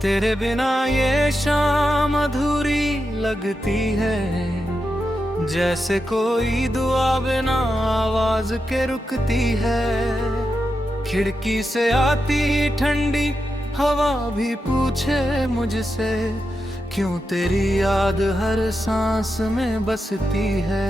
तेरे बिना ये शाम अधूरी लगती है, जैसे कोई दुआ बिना आवाज के रुकती है। खिड़की से आती ठंडी हवा भी पूछे मुझसे, क्यों तेरी याद हर सांस में बसती है।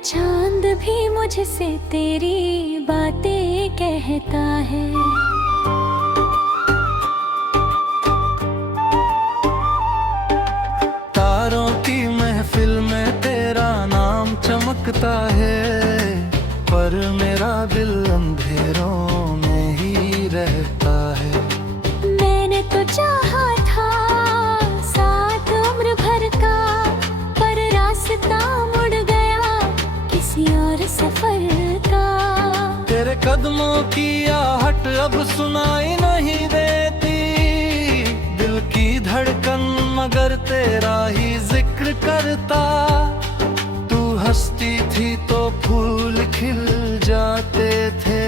चांद भी मुझसे तेरी बातें कहता है। तारों की महफिल में तेरा नाम चमकता है, पर मेरा दिल अंधेरों में ही रहता है। मैंने तो चाहा था साथ उम्र भर का, पर रास्ता मुड़ गया किसी और सफर का। तेरे कदमों की आहट अब सुनाई नहीं देती, दिल की धड़कन मगर तेरा ही जिक्र करता। तू हंसती थी तो फूल खिल जाते थे,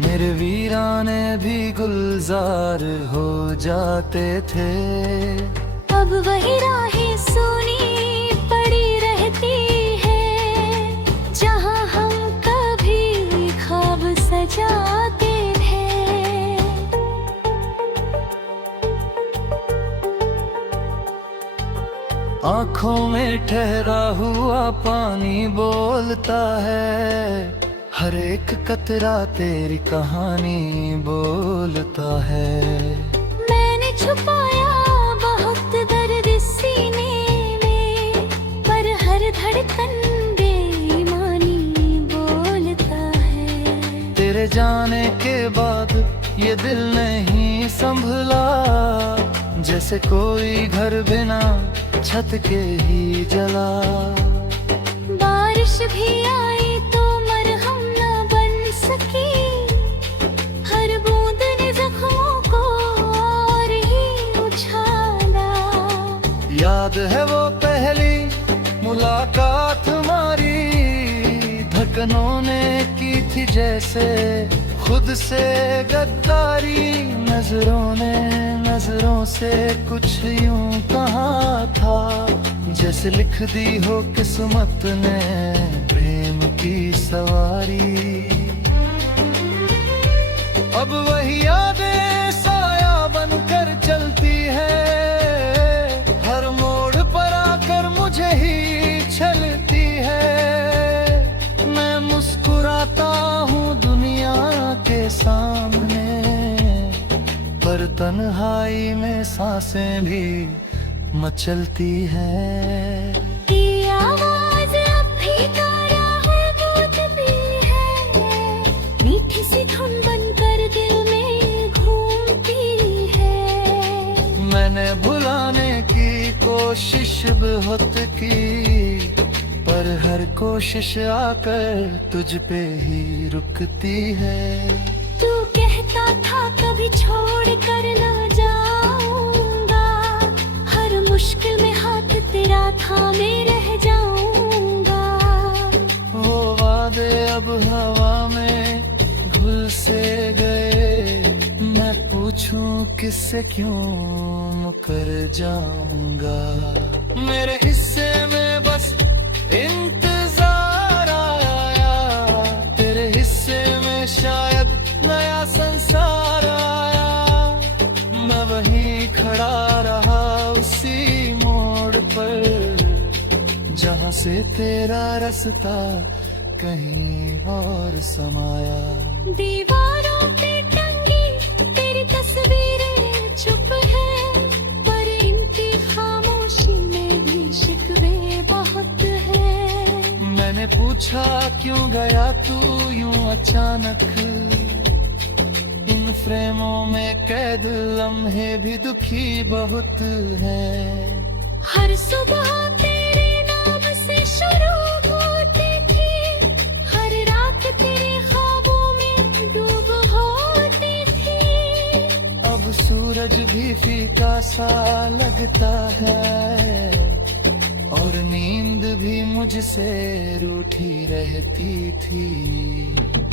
मेरे वीराने भी गुलजार हो जाते थे। अब वही राहें सुनी पड़ी रहती है, जहाँ हम कभी ख्वाब सजाते थे। आँखों में ठहरा हुआ पानी बोलता है, हर एक कतरा तेरी कहानी बोलता है। मैंने छुपाया बहुत दर्द सीने में, पर हर धड़कन बेईमानी बोलता है। तेरे जाने के बाद ये दिल नहीं संभला, जैसे कोई घर बिना छत के ही जला। बारिश भी आई तो मरहम न बन सकी, हर बूंद ने जख्मों को और ही उछाला। याद है वो पहली मुलाकात हमारी, धड़कनों ने की थी जैसे खुद से गद्दारी। नजरों ने नजरों से कुछ यूं कहा था, जैसे लिख दी हो किस्मत ने प्रेम की सवारी। अब वही यादें साया बनकर चलती है, हर मोड़ पर आकर मुझे ही छलती है। मैं मुस्कुराता हूँ दुनिया के सामने, पर तन्हाई में सांसें भी मचलती है। ये आवाज अब भी तारा है, गूंजती है, मीठी सी धुन बनकर दिल में घूमती है। मैंने भुलाने की कोशिश बहुत की, पर हर कोशिश आकर तुझ पे ही रुकती है। तू कहता था कभी छोड़ कर ना जाऊंगा, हर मुश्किल में हाथ तेरा थामे रह जाऊंगा। वो वादे अब हवा में घुल से गए, मैं पूछूं किससे क्यों मुकर जाऊंगा। मेरे हिस्से में बस इंतजार आया, तेरे हिस्से में शायद नया संसार आया। मैं वहीं खड़ा रहा उसी मोड़ पर, जहाँ से तेरा रास्ता कहीं और समाया। दीवारों पे टंगी तेरी तस्वीरें चुप है, पर इनकी खामोशी में भी शिकवे बहुत है। मैंने पूछा क्यों गया तू यूं अचानक, इन फ्रेमों में कैद लम्हे भी दुखी बहुत हैं। हर सुबह तेरे नाम से शुरू होती थी, हर रात तेरे ख्वाबों में डूब होती थी। अब सूरज भी फीका सा लगता है और नींद भी मुझसे रूठी रहती थी।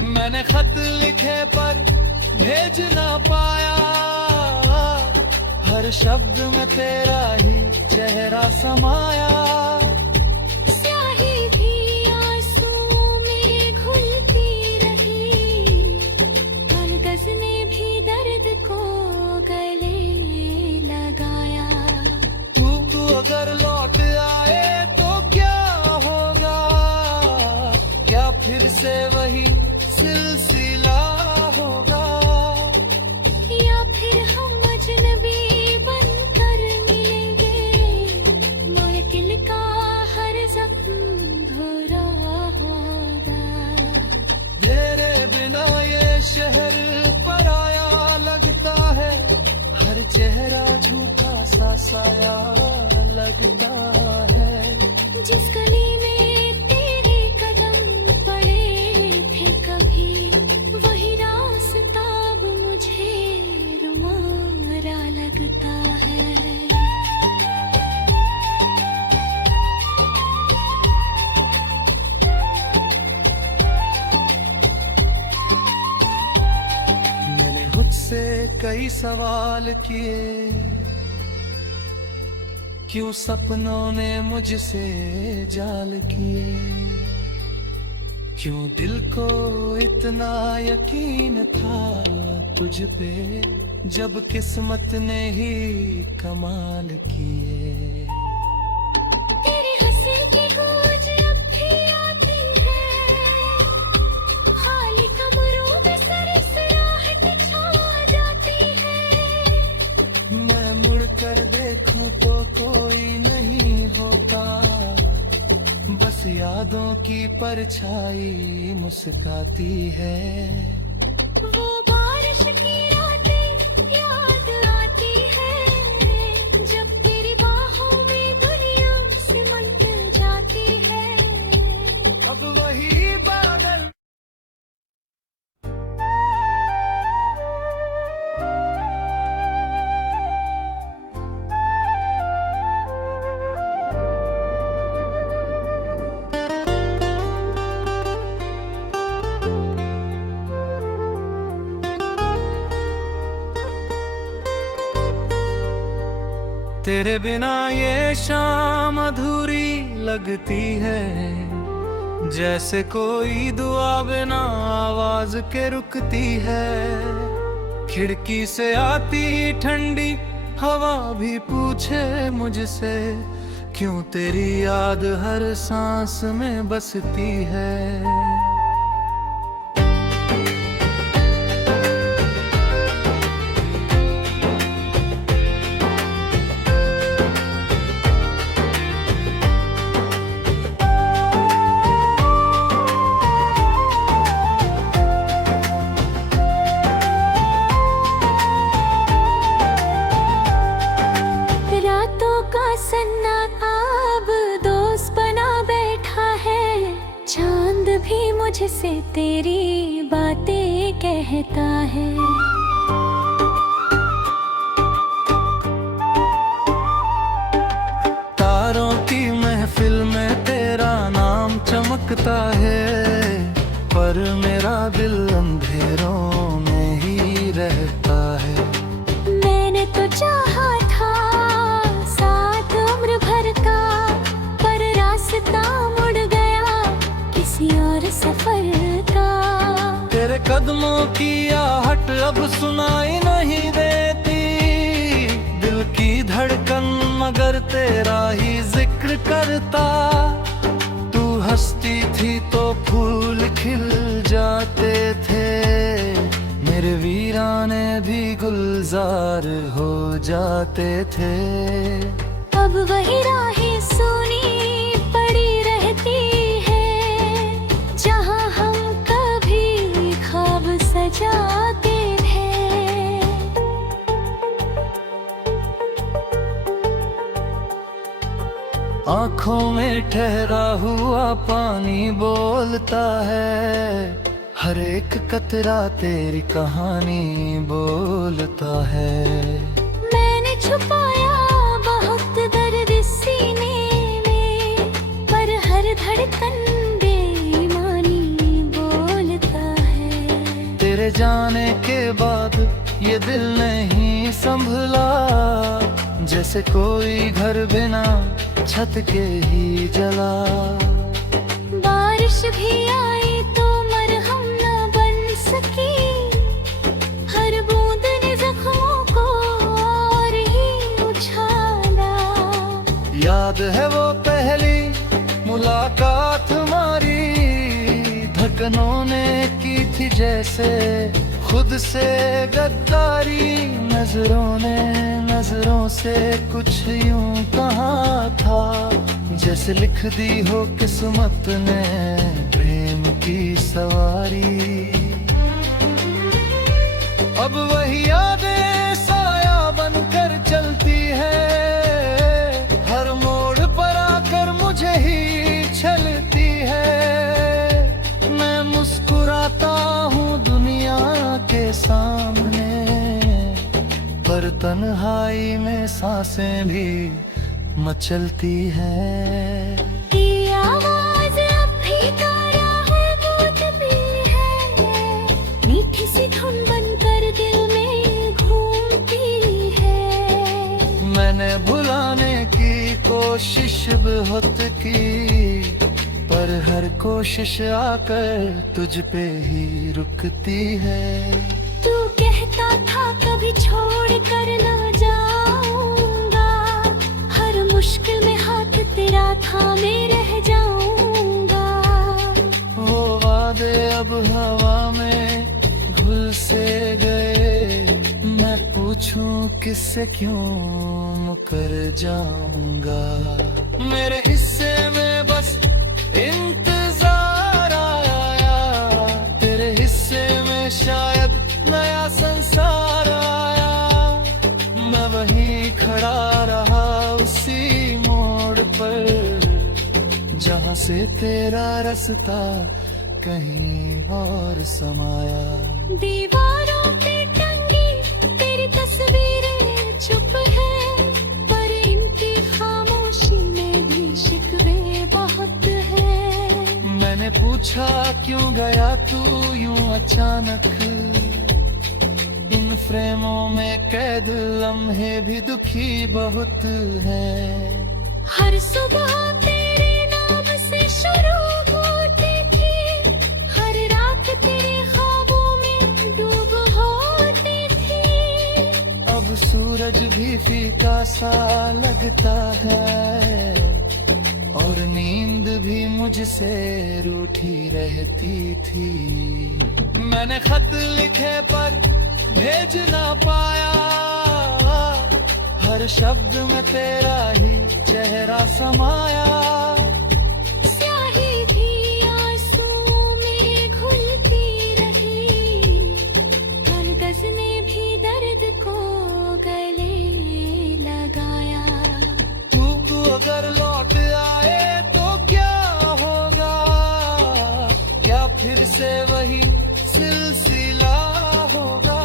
मैंने खत लिखे पर भेज ना पाया, हर शब्द में तेरा ही चेहरा समाया। स्याही भी आंसुओं में घुलती रही, कागज ने भी दर्द को गले लगाया। तू अगर लौट आए तो क्या होगा, क्या फिर से वही सिलसिला होगा, या फिर हम अजनबी बनकर मिलेंगे, मुश्किल का हर जख्म भरा होगा। तेरे बिना ये शहर पराया लगता है, हर चेहरा झूठा सा साया लगता है। जिस गली में तेरे कदम पड़े थे कभी, वही रास्ता अब मुझे रुमारा लगता है। मैंने खुद से कई सवाल किए, क्यों सपनों ने मुझसे जाल किए, क्यों दिल को इतना यकीन था तुझ पे, जब किस्मत ने ही कमाल किए। तेरी हंसी की गूंज अब भी आती है, खाली कमरों में सरसराहट छा जाती है। मैं मुड़ कर देखूं तो कोई नहीं होता, बस यादों की परछाई मुस्काती है। वो बारिश की रातें याद आती है, जब तेरी बाहों में दुनिया सिमट जाती है। अब वही बादल तेरे बिना ये शाम अधूरी लगती है, जैसे कोई दुआ बिना आवाज के रुकती है। खिड़की से आती ठंडी हवा भी पूछे मुझसे, क्यों तेरी याद हर सांस में बसती है। रातों का सन्नाटा अब दोस्त बना बैठा है, चांद भी मुझसे तेरी बातें कहता है। तारों की महफिल में तेरा नाम चमकता है, पर मेरा दिल अंधेरों में ही रहता है। मैंने तो चाहा था साथ उम्र भर का, पर रास्ता मुड़ गया किसी और सफर का। तेरे कदमों की आहट अब सुनाई नहीं देती, दिल की धड़कन मगर तेरा ही जिक्र करता। तू हंसती थी तो फूल खिल जाते थे, मेरे वीराने भी गुलजार हो जाते थे। अब वही राहें सुनी पड़ी रहती है, जहाँ हम कभी ख्वाब सजाते थे। आंखों में ठहरा हुआ पानी बोलता है, हर एक कतरा तेरी कहानी बोलता है। मैंने छुपाया बहुत दर्द सीने में, पर हर धड़कन बेईमानी बोलता है। तेरे जाने के बाद ये दिल नहीं संभला, जैसे कोई घर बिना छत के ही जला। बारिश भी आई तो मरहम न बन सकी, हर बूंद ने जख्मों को और ही उछाला। याद है वो पहली मुलाकात हमारी, धड़कनों ने की थी जैसे खुद से गद्दारी। नजरों ने नजरों से कुछ यूं कहा था, जैसे लिख दी हो किस्मत ने प्रेम की सवारी। अब वही यादें साया बनकर चलती है, हर मोड़ पर आकर मुझे ही छलती है। मैं मुस्कुराता हूँ दुनिया के सामने, पर तन्हाई में सांसें भी मचलती है। ये आवाज अब भी तारा है, गूंजती है, मीठी सी धुन बनकर दिल में घूमती है। मैंने भुलाने की कोशिश बहुत की, पर हर कोशिश आकर तुझ पे ही रुकती है। तू कहता था कभी छोड़ कर ना जाऊंगा, हर मुश्किल में हाथ तेरा थामे रह जाऊंगा। वो वादे अब हवा में घुल से गए, मैं पूछूं किससे क्यों मुकर जाऊंगा। मेरे हिस्से में बस इंतजार आया, तेरे हिस्से में शायद नया संसार आया। मैं वहीं खड़ा रहा उसी मोड़ पर, जहाँ से तेरा रास्ता कहीं और समाया। दीवारों पे टंगी तेरी तस्वीरें चुप है, पर इनकी खामोशी में भी शिकवे बहुत है। मैंने पूछा क्यों गया तू यूं अचानक, इन फ्रेमों में कैद लम्हे भी दुखी बहुत है। हर सुबह तेरे नाम से शुरू होती थी, हर रात तेरे ख्वाबों में डूब होती थी। अब सूरज भी फीका सा लगता है, और नींद भी मुझसे रूठी रहती थी। मैंने खत लिखे पर भेज ना पाया, हर शब्द में तेरा ही चेहरा समाया। स्याही भी आंसुओं में घुलती रही, हर गज़ने भी दर्द को गले लगाया। तू अगर लौट आए तो क्या होगा, क्या फिर से वही सिलसिला होगा,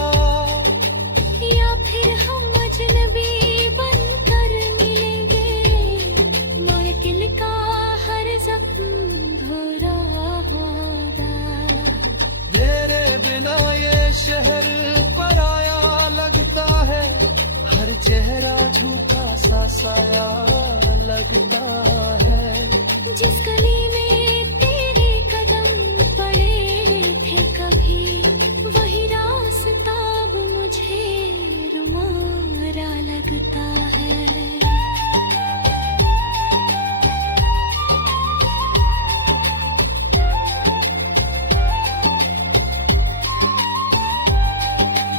या फिर हम अजनबी बनकर मिलेंगे, मुश्किल का हर जख्म भरा होगा। तेरे बिना ये शहर पराया लगता है, हर चेहरा झूठा सा साया लगता है। जिस गली में तेरे कदम पड़े थे कभी, वही रास्ता अब मुझे रुमारा लगता है।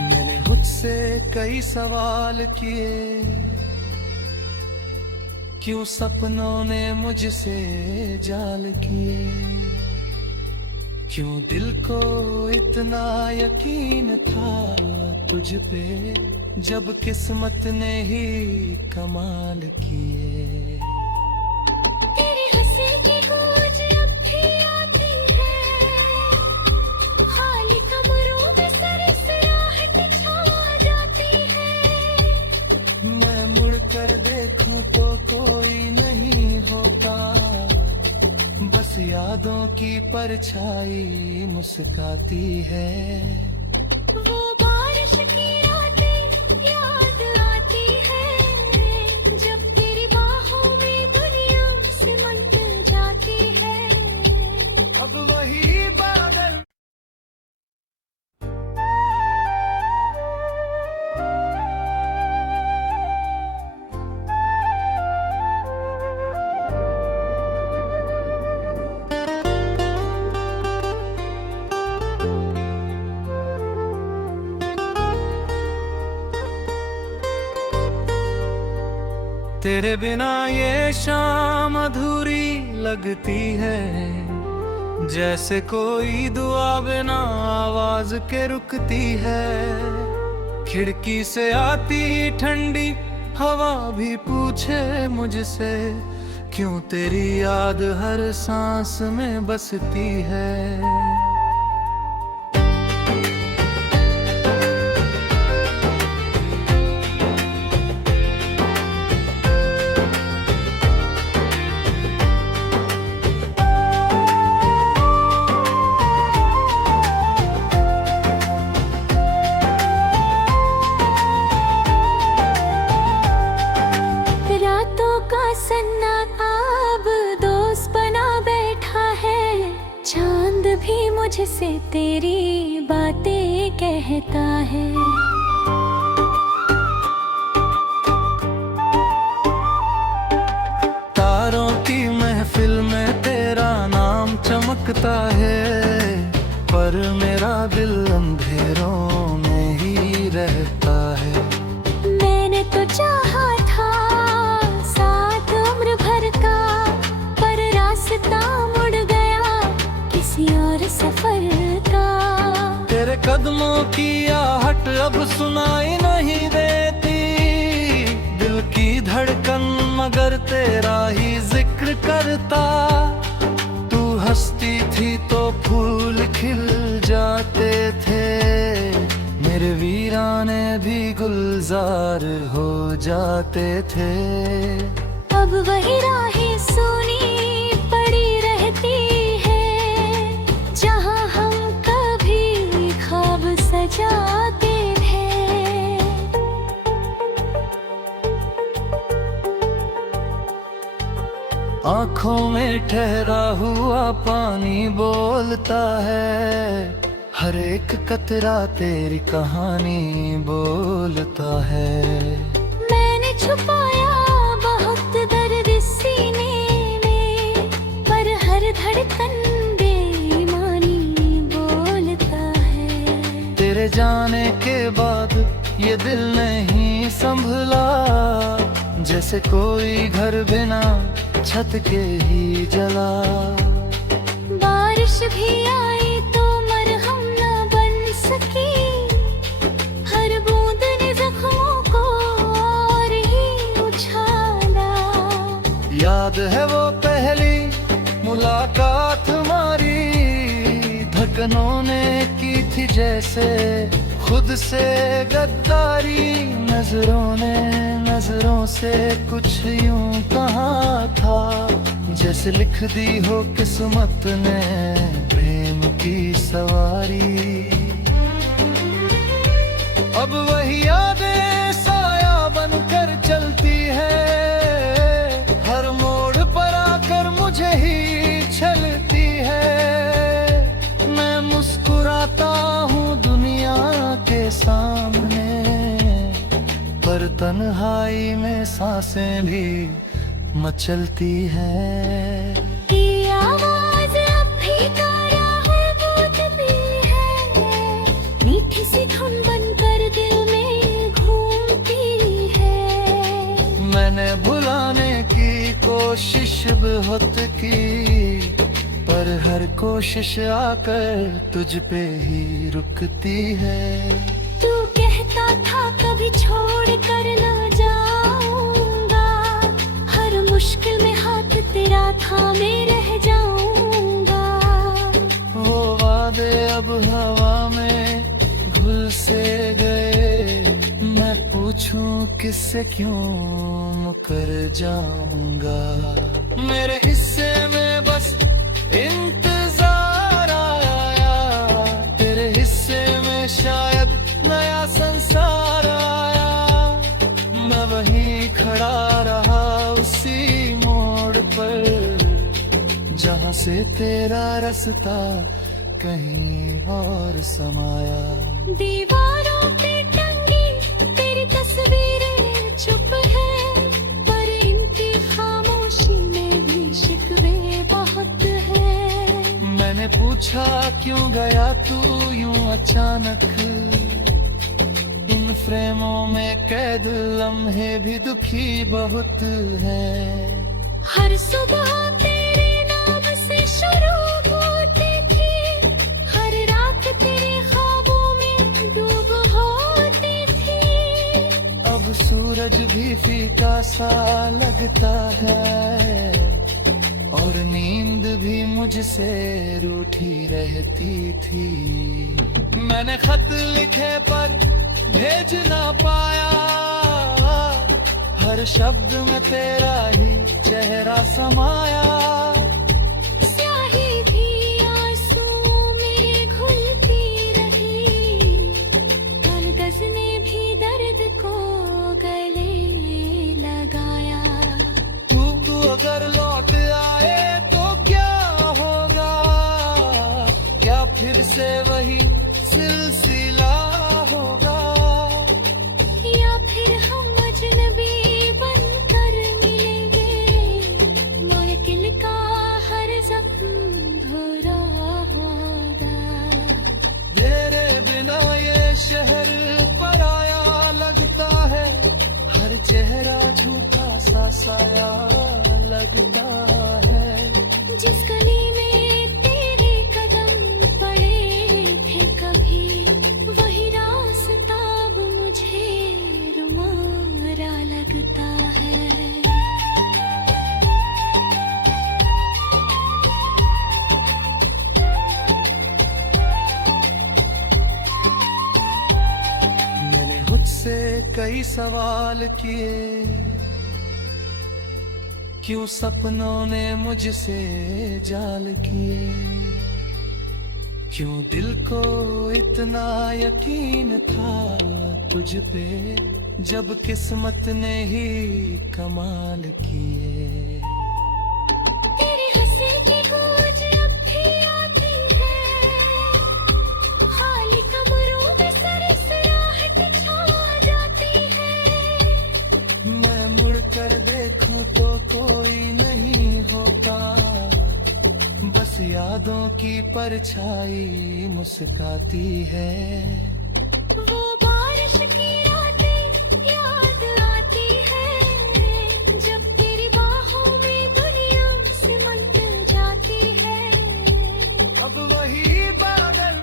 मैंने खुद से कई सवाल किए, क्यों सपनों ने मुझसे जाल किए, क्यों दिल को इतना यकीन था तुझ पे, जब किस्मत ने ही कमाल किए। दिलों की परछाई मुस्काती है। वो बारिश की रातें याद आती है, जब तेरी बाहों में दुनिया सिमट जाती है। अब वही बादल तेरे बिना ये शाम अधूरी लगती है, जैसे कोई दुआ बिना आवाज के रुकती है। खिड़की से आती ठंडी हवा भी पूछे मुझसे, क्यों तेरी याद हर सांस में बसती है। रातों का सन्नाटा अब दोस्त बना बैठा है, चांद भी मुझसे तेरी बातें कहता है। तारों की महफिल में तेरा नाम चमकता है, पर मेरा दिल अंधेरों में ही रहता है। मैंने तो चाहा था साथ उम्र भर का, पर रास्ता मुड़ गया किसी और सफर का। तेरे कदमों की आहट अब सुनाई नहीं देती, दिल की धड़कन मगर तेरा ही जिक्र करता। तू हंसती थी तो फूल खिल जाते थे, मेरे वीराने भी गुलजार हो जाते थे। अब वही राहें सुनी पड़ी रहती है, जहाँ हम कभी ख्वाब सजाते थे। आँखों में ठहरा हुआ पानी बोलता है, हर एक कतरा तेरी कहानी बोलता है। मैंने छुपाया बहुत दर्द सीने में, पर हर धड़कन बेईमानी बोलता है। तेरे जाने के बाद ये दिल नहीं संभला, जैसे कोई घर बिना छत के ही जला। बारिश भी आई तो मरहम न बन सकी, हर बूंद ने जख्मों को और ही उछाला। याद है वो पहली मुलाकात हमारी, धड़कनों ने की थी जैसे खुद से गद्दारी। नजरों ने नजरों से कुछ यूं कहा था, जैसे लिख दी हो किस्मत ने प्रेम की सवारी। अब वही यादें साया बनकर चलती है, हर मोड़ पर आकर मुझे ही छलती है। मैं मुस्कुराता हूँ दुनिया के सामने, पर तन्हाई में सांसें भी मचलती है। की आवाज अब भी तारा है गूंजती है, मीठी सी धुन बनकर दिल में घूमती है। मैंने भुलाने की कोशिश बहुत की, पर हर कोशिश आकर तुझ पे ही रुकती है। तू कहता था कभी छोड़ कर ना जाऊंगा, हर मुश्किल में हाथ तेरा थामे रह जाऊंगा। वो वादे अब हवा में घुल से गए, मैं पूछूं किससे क्यों मुकर जाऊंगा। मेरे हिस्से में बस इंतजार से तेरा रास्ता कहीं और समाया। दीवारों पे टंगी तेरी तस्वीरें चुप है, पर इनकी खामोशी में भी शिकवे बहुत है। मैंने पूछा क्यों गया तू यूं अचानक, इन फ्रेमों में कैद लम्हे भी दुखी बहुत है। हर सुबह तेरे नाम से शुरू होती थी, हर रात तेरे ख्वाबों में डूब होती थी। अब सूरज भी फीका सा लगता है, और नींद भी मुझसे रूठी रहती थी। मैंने खत लिखे पर भेज ना पाया, हर शब्द में तेरा ही चेहरा समाया। स्याही भी आंसुओं में घुलती रही, कागज ने भी दर्द को गले लगाया। तू अगर लौट आए तो क्या होगा, क्या फिर से वही सिलसिला होगा, या फिर हम अजनबी बनकर मिलेंगे, मुश्किल का हर जख्म भरा होगा। तेरे बिना ये शहर पराया लगता है, हर चेहरा झूठा सा साया लगता है। जिस गली में तेरे कदम पड़े थे कभी, वही रास्ता अब मुझे रुमारा लगता है। मैंने खुद से कई सवाल किए, क्यों सपनों ने मुझसे जाल किए, क्यों दिल को इतना यकीन था तुझ पे, जब किस्मत ने ही कमाल किए। तेरी हंसी की गूंज अब भी आती है, खाली कमरों में सरसराहट छा जाती है। मैं मुड़ कर देखूं तो कोई नहीं होता, बस यादों की परछाई मुस्काती है। वो बारिश की रातें याद आती है, जब तेरी बाहों में दुनिया सिमट जाती है। अब वही बादल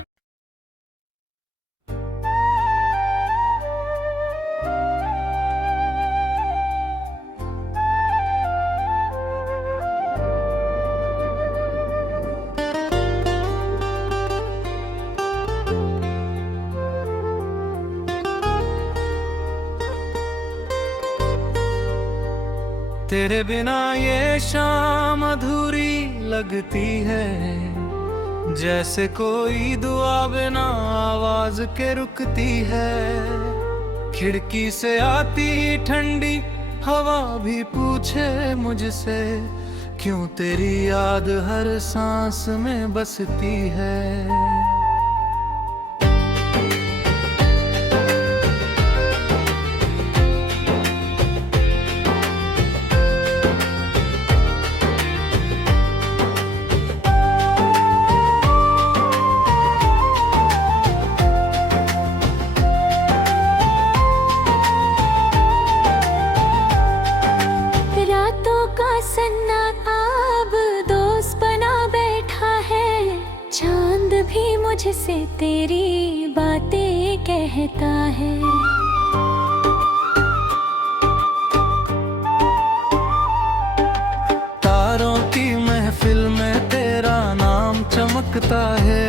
तेरे बिना ये शाम अधूरी लगती है, जैसे कोई दुआ बिना आवाज के रुकती है। खिड़की से आती ठंडी हवा भी पूछे मुझसे, क्यों तेरी याद हर सांस में बसती है। रातों का सन्नाटा अब दोस्त बना बैठा है, चांद भी मुझसे तेरी बातें कहता है। तारों की महफिल में तेरा नाम चमकता है,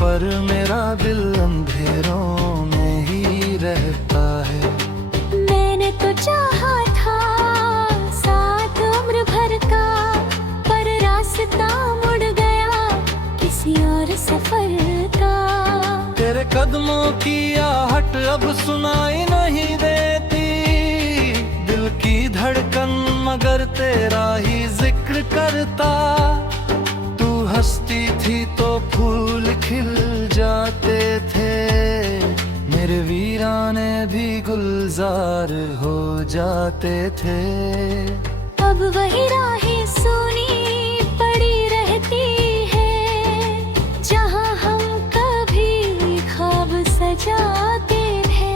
पर मेरा दिल अंधेरों में ही रहता है। मैंने तो चाहा था साथ उम्र भर का, पर रास्ता मुड़ गया किसी और सफर का। तेरे कदमों की आहट अब सुनाई नहीं देती, दिल की धड़कन मगर तेरा ही जिक्र करता। मेरे वीराने भी गुलजार हो जाते थे। अब वही राहें सुनी पड़ी रहती है, जहाँ हम कभी ख्वाब सजाते थे।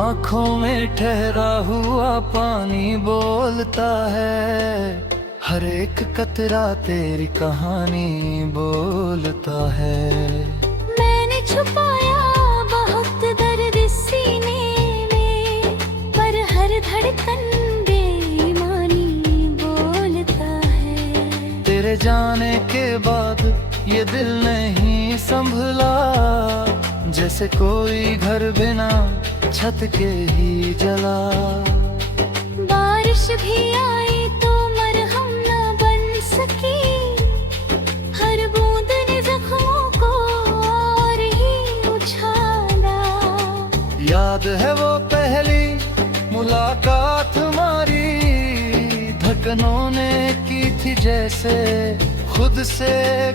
आँखों में ठहरा हुआ पानी बोलता है, हर एक कतरा तेरी कहानी बोलता है। मैंने छुपाया बहुत दर्द सीने में, पर हर धड़कन बेईमानी बोलता है। तेरे जाने के बाद ये दिल नहीं संभला, जैसे कोई घर बिना छत के ही जला। बारिश भी आई तो मरहम न बन सकी, हर बूंद ने जख्मों को और ही उछाला। याद है वो पहली मुलाकात हमारी, धड़कनों ने की थी जैसे खुद से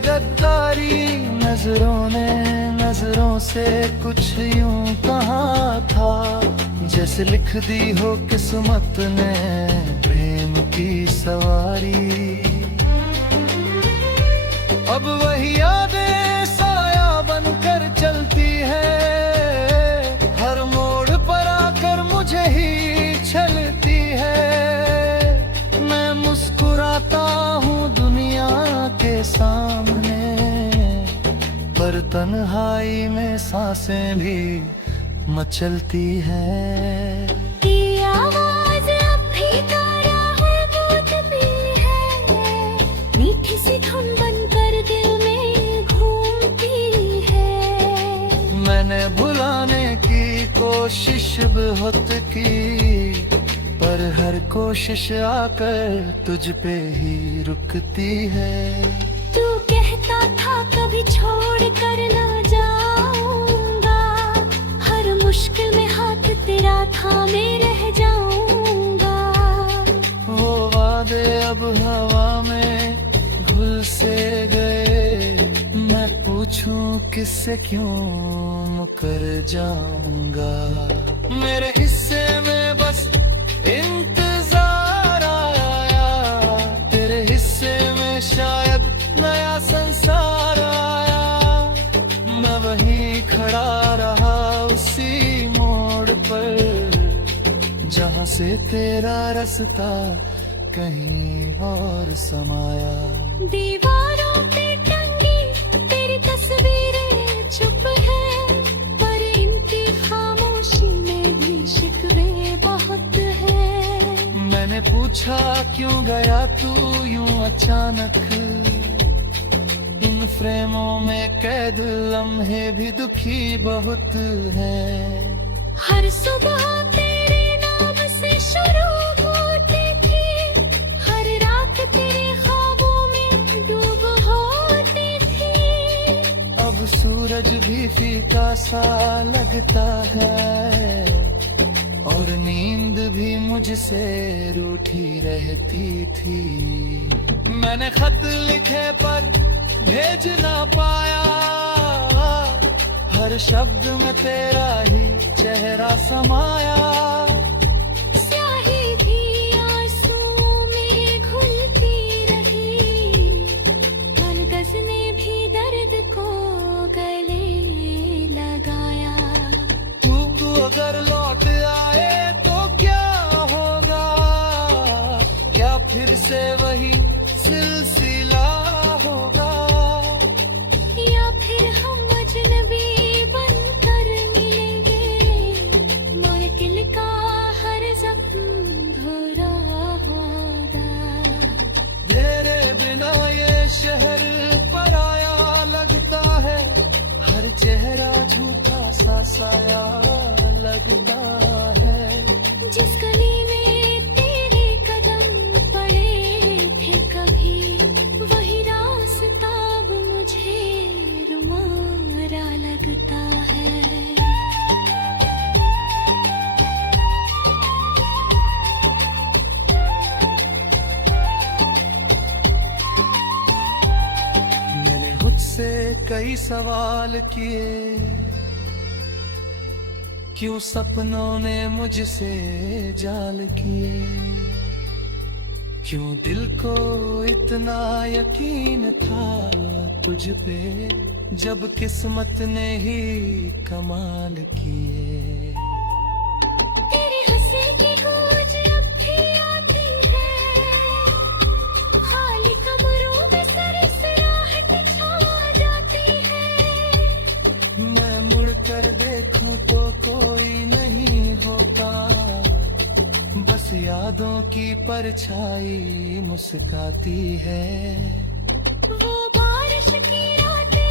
गद्दारी। नजरों ने नजरों से कुछ यूं कहा था, जैसे लिख दी हो किस्मत ने प्रेम की सवारी। अब वही यादें साया बनकर चलती है, हर मोड़ पर आकर मुझे ही छलती है। मैं मुस्कुराता हूँ दुनिया के सामने, पर तन्हाई में सांसें भी मचलती है। की आवाज अब भी तारा है, बूझ भी है, मीठी सी धुन बनकर दिल में घूमती है। मैंने भुलाने की कोशिश बहुत की, पर हर कोशिश आकर तुझ पे ही रुकती है। तू कहता था कभी छोड़ कर ना जाऊंगा, हर मुश्किल में हाथ तेरा थामे रह जाऊंगा। वो वादे अब हवा में घुल से गए, मैं पूछूं किससे क्यों मुकर जाऊंगा। मेरे हिस्से में बस इंतजार आया, तेरे हिस्से में शायद नया संसार आया। मैं वहीं खड़ा रहा उसी मोड़ पर, जहाँ से तेरा रास्ता कहीं और समाया। दीवारों पे टंगी तेरी तस्वीरें चुप है, पर इनकी खामोशी में भी शिकवे बहुत है। मैंने पूछा क्यों गया तू यूं अचानक, इन फ्रेमों में कैद लम्हे भी दुखी बहुत है। हर सुबह तेरे नाम से शुरू होती थी, हर रात तेरे ख्वाबों में डूब होती थी। अब सूरज भी फीका सा लगता है, और नींद भी मुझसे रूठी रहती थी। मैंने खत लिखे पर भेज ना पाया, हर शब्द में तेरा ही चेहरा समाया। स्याही भी आंसुओं में घुलती रही, कागज ने भी दर्द को गले लगाया। तू अगर लौट आए तो क्या होगा, क्या फिर से वही सिलसिला होगा, या फिर हम अजनबी बनकर मिलेंगे, मुश्किल का हर जख्म भरा होगा। तेरे बिना ये शहर पराया लगता है, हर चेहरा झूठा सा साया लगता है। जिस गली में तेरे कदम पड़े थे कभी, वही रास्ता अब मुझे रुमारा लगता है। कई सवाल किए, क्यों सपनों ने मुझसे जाल किए, क्यों दिल को इतना यकीन था तुझ पे, जब किस्मत ने ही कमाल किए। तेरे हंसे की गूंज अब भी आती है, खाली कमरों में सरसराहट छा जाती है। मैं मुड़ कर देखूं तो कोई नहीं होता, बस यादों की परछाई मुस्काती है। वो बारिश की रातें